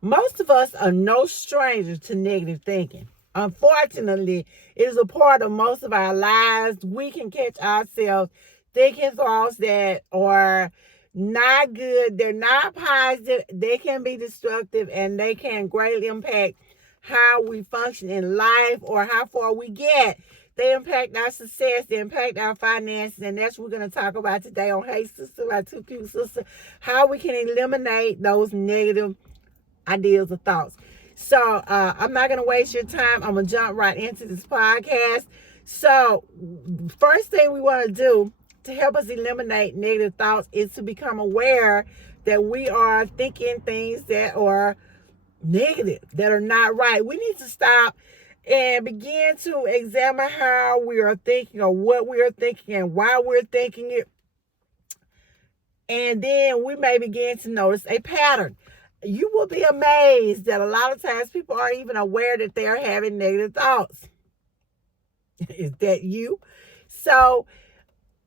Most of us are no strangers to negative thinking. Unfortunately, it is a part of most of our lives. We can catch ourselves thinking thoughts that are not good, they're not positive, they can be destructive, and they can greatly impact how we function in life or how far we get. They impact our success, they impact our finances, and that's what we're going to talk about today on Hey Sister, my too cute sister, how we can eliminate those negative ideas or thoughts. So I'm not going to waste your time. I'm going to jump right into this podcast. So first thing we want to do to help us eliminate negative thoughts is to become aware that we are thinking things that are negative, that are not right. We need to stop and begin to examine how we are thinking or what we are thinking and why we're thinking it. And then we may begin to notice a pattern. You will be amazed that a lot of times people aren't even aware that they're having negative thoughts. Is that you? So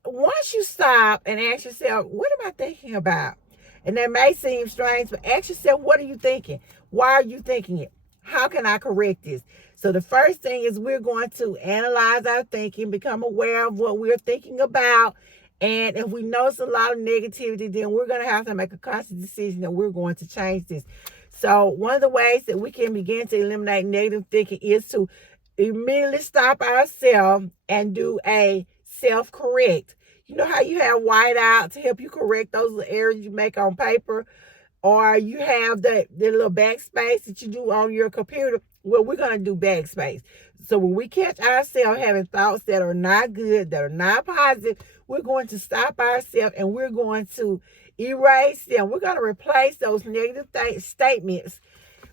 once you stop and ask yourself, what am I thinking about? And that may seem strange, but ask yourself, what are you thinking? Why are you thinking it? How can I correct this? So the first thing is we're going to analyze our thinking, become aware of what we're thinking about. And if we notice a lot of negativity, then we're going to have to make a conscious decision that we're going to change this. So one of the ways that we can begin to eliminate negative thinking is to immediately stop ourselves and do a self-correct. You know how you have whiteout to help you correct those little errors you make on paper? Or you have the little backspace that you do on your computer? Well, we're going to do backspace. So when we catch ourselves having thoughts that are not good, that are not positive, we're going to stop ourselves and we're going to erase them. We're going to replace those negative statements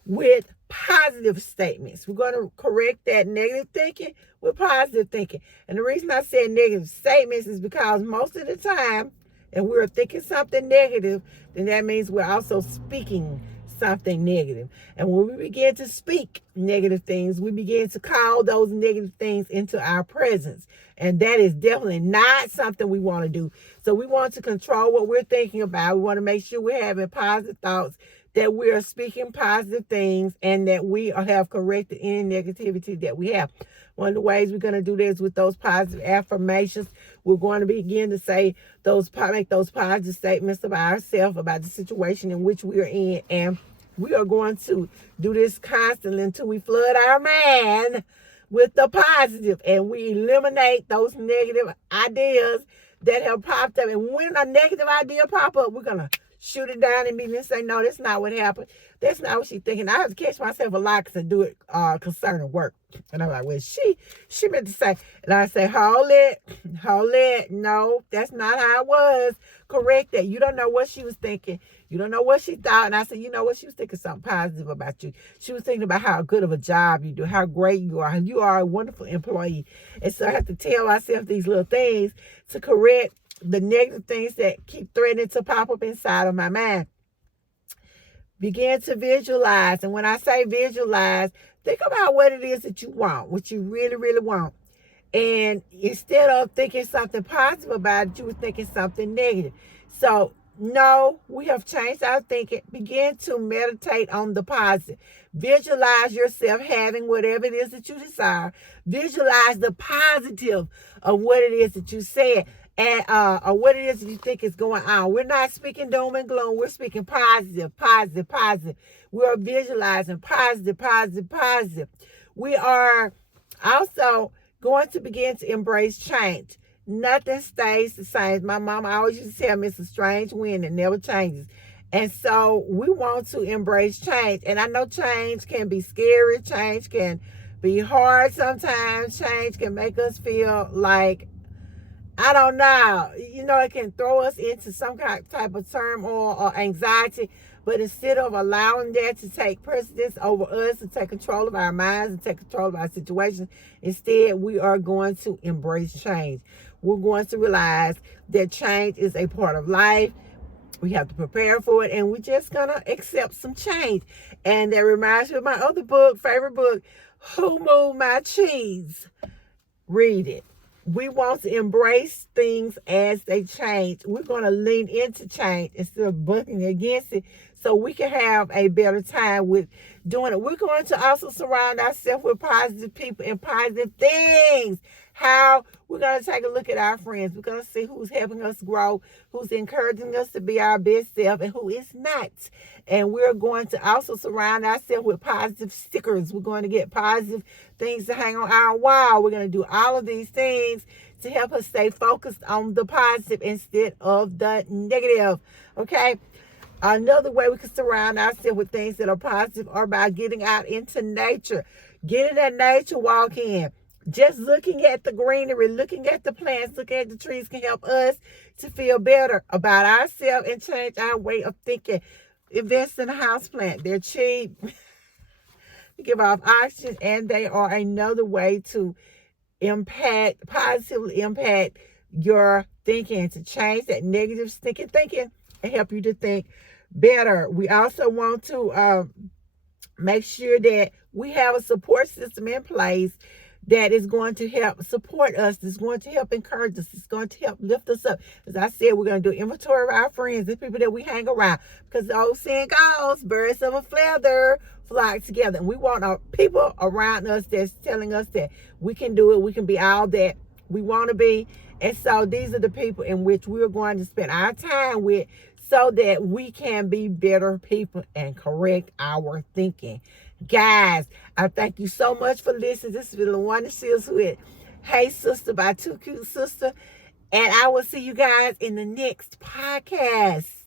with positive statements. We're going to correct that negative thinking with positive thinking. And the reason I said negative statements is because most of the time, if we're thinking something negative, then that means we're also speaking something negative. And when we begin to speak negative things, we begin to call those negative things into our presence. And that is definitely not something we want to do. So we want to control what we're thinking about. We want to make sure we're having positive thoughts, that we are speaking positive things, and that we have corrected any negativity that we have. One of the ways we're going to do this with those positive affirmations, we're going to begin to say make those positive statements about ourselves, about the situation in which we are in, and we are going to do this constantly until we flood our mind with the positive, and we eliminate those negative ideas that have popped up. And when a negative idea pop up, we're going to shoot it down immediately and say, no, that's not what happened. That's not what she's thinking. I have to catch myself a lot because I do it concerning work. And I'm like, well, she meant to say, and I say, hold it. No, that's not how it was. Correct that. You don't know what she was thinking. You don't know what she thought. And I said, you know what? She was thinking something positive about you. She was thinking about how good of a job you do, how great you are. You are a wonderful employee. And so I have to tell myself these little things to correct the negative things that keep threatening to pop up inside of my mind. Begin to visualize. And when I say visualize, think about what it is that you want, what you really, really want. And instead of thinking something positive about it, you were thinking something negative. So, no, we have changed our thinking. Begin to meditate on the positive. Visualize yourself having whatever it is that you desire. Visualize the positive of what it is that you said. And or what it is that you think is going on. We're not speaking doom and gloom. We're speaking positive. We're visualizing positive. We are also going to begin to embrace change. Nothing stays the same. My mom always used to tell me it's a strange wind that never changes. And so we want to embrace change. And I know change can be scary. Change can be hard sometimes. Change can make us feel like, I don't know. It can throw us into some kind of type of turmoil or anxiety. But instead of allowing that to take precedence over us, to take control of our minds and take control of our situations, instead we are going to embrace change. We're going to realize that change is a part of life. We have to prepare for it, and we're just going to accept some change. And that reminds me of my other book, favorite book, Who Moved My Cheese? Read it. We want to embrace things as they change. We're going to lean into change instead of bucking against it. so we can have a better time with doing it. We're going to also surround ourselves with positive people and positive things. How we're going to take a look at our friends. We're going to see who's helping us grow, who's encouraging us to be our best self, and who is not. And we're going to also surround ourselves with positive stickers. We're going to get positive things to hang on our wall. We're going to do all of these things to help us stay focused on the positive instead of the negative. Okay? Another way we can surround ourselves with things that are positive are by getting out into nature. Getting that nature walk in. Just looking at the greenery, looking at the plants, looking at the trees can help us to feel better about ourselves and change our way of thinking. Invest in a house plant. They're cheap. Give off oxygen, and they are another way to positively impact your thinking, to change that negative stinking thinking and help you to think better. We also want to make sure that we have a support system in place that is going to help support us, that's going to help encourage us, it's going to help lift us up. As I said, we're going to do inventory of our friends, the people that we hang around, because the old saying goes, birds of a feather flock together. And we want our people around us that's telling us that we can do it, we can be all that we want to be. And so these are the people in which we're going to spend our time with, so that we can be better people and correct our thinking. Guys, I thank you so much for listening. This is LaWanda Shields with Hey Sister by Too Cute Sister. And I will see you guys in the next podcast.